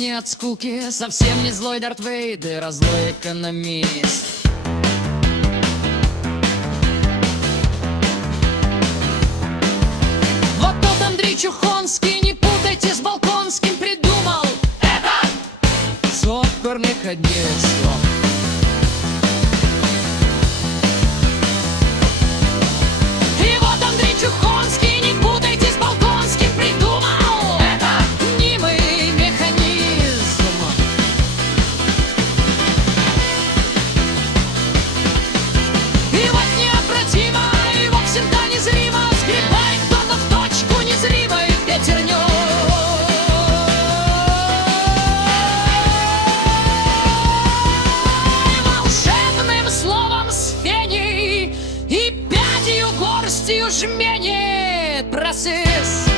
не от скуки, совсем не злой Дарт Вейдер, а злой экономист. Вот тот Андрей Чухонский, не путайте с Балконским, придумал это сокор механизм. И вот Андрей Чухонский, не путайте с Балконским, придумал это мнимый механизм. И вот необратимо и вовсе-то незримо сгребает кто-то в точку незримой пятерней. Волшебным словом с феней и пятью горстью жменит процесс.